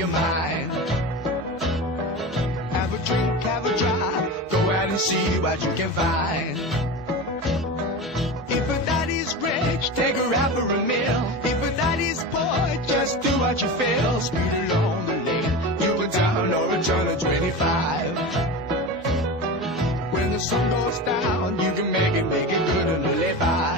your mind. Have a drink, have a drive, go out and see what you can find. If a daddy's rich, take her out for a meal. If a daddy's poor, just do what you feel. Speed along the lane, you go down or a turn of 25. When the sun goes down, you can make it good and live by.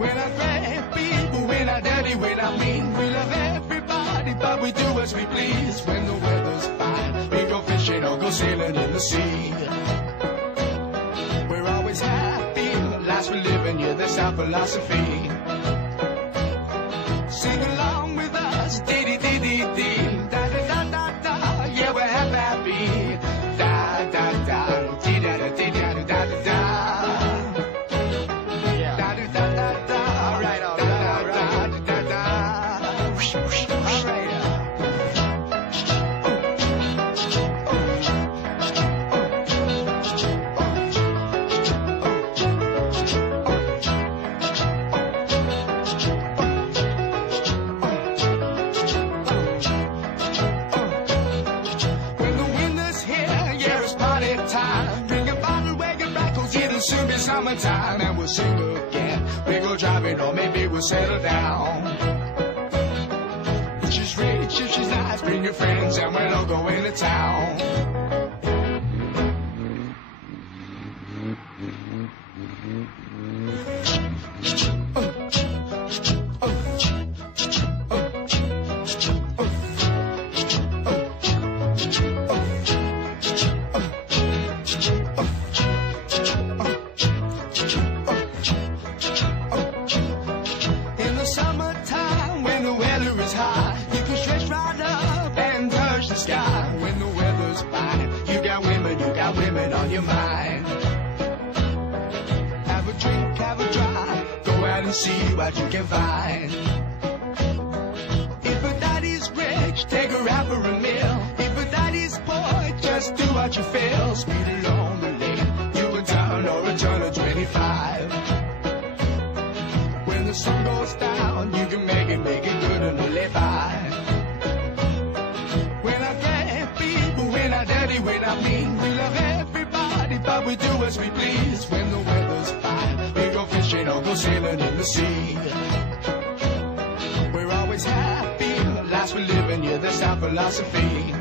We're not great people, we're not dirty, we're not mean. We love everybody, but we do as we please. When the weather's fine, we go fishing or go sailing in the sea. We're always happy, lives we live in, yeah, that's our philosophy. Sing along with us, dee-dee-dee-dee-dee, da-da-da-da-da, yeah, we're happy. Da-da-da, dee-da-da-dee-da-da-da-da. Summertime and we'll sing again. We go driving or maybe we'll settle down. If she's rich, if she's nice, bring your friends and we'll all go into town. Women on your mind. Have a drink, have a drive, go out and see what you can find. If a daddy's rich, take her out for a meal. If a daddy's poor, just do what you feel. Speed along the lane, you go down or a turn of 25. When the sun goes down, you can make it good and live by. We're not great people, we're not dirty, we're not mean. We love everybody, but we do as we please. When the weather's fine, we go fishing or go sailing in the sea. We're always happy, the lives we live in, yeah, that's our philosophy.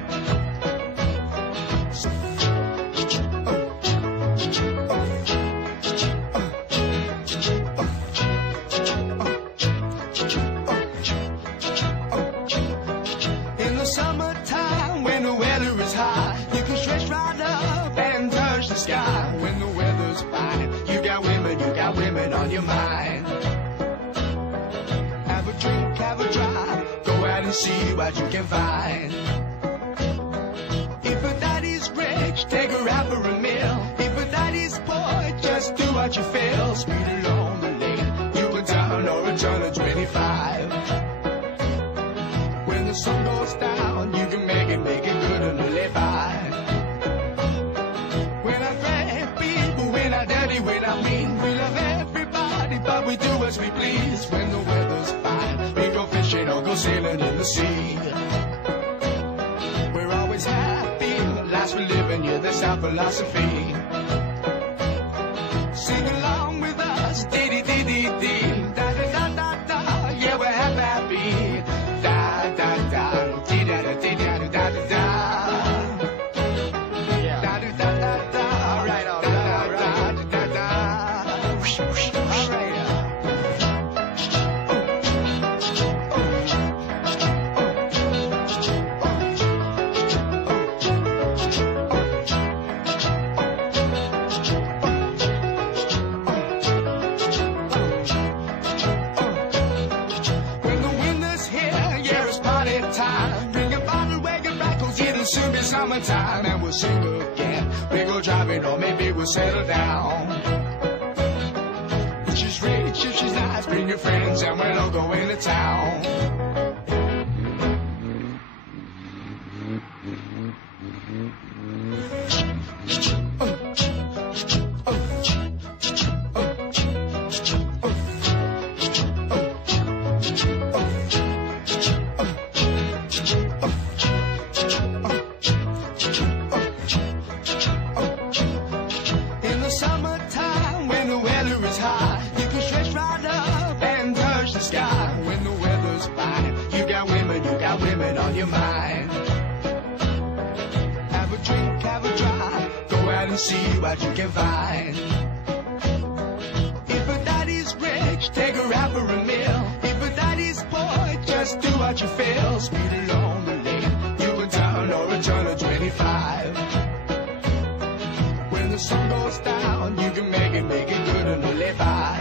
In the summertime, when the weather is hot, you can stretch right up and touch the sky. When the weather's fine, you got women on your mind. Have a drink, have a drive, go out and see what you can find. If a daddy's rich, take her out for a meal. If a daddy's poor, just do what you feel. Speed along the lane, you go down or a turn of 25. When the sun goes down, you can make it good and live by. We're not great people, we're not dirty, we're not mean. We love everybody, but we do as we please. When the weather's fine, we go fishing or go sailing in the sea. We're always happy, the lives we live in, yeah, that's our philosophy. Sing along with us, dee-dee-dee-dee-dee, da-da-da-da-da, yeah, we're happy. Da-da-da, dee-da-da-dee-da-da-da-da. Da-da-da-da-da, all right, all right, all right, da-da-da. All right. Soon be summertime and we'll sing again. We go driving or maybe we'll settle down. If she's rich, if she's nice, bring your friends and we'll all go into town. your mind. Have a drink, have a drive, go out and see what you can find. If a daddy's rich, take her out for a meal. If a daddy's poor, just do what you feel. Speed along the lane, you can turn or a turn of 25. When the sun goes down, you can make it good and live by.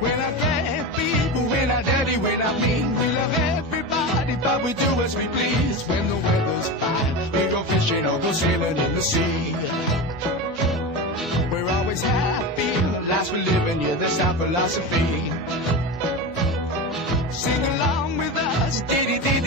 When I get people, when I daddy, when I mean, we love everybody, but we do as we please. When the weather's fine, we go fishing or go sailing in the sea. We're always happy, the lives we live in, yeah, that's our philosophy. Sing along with us, dee dee dee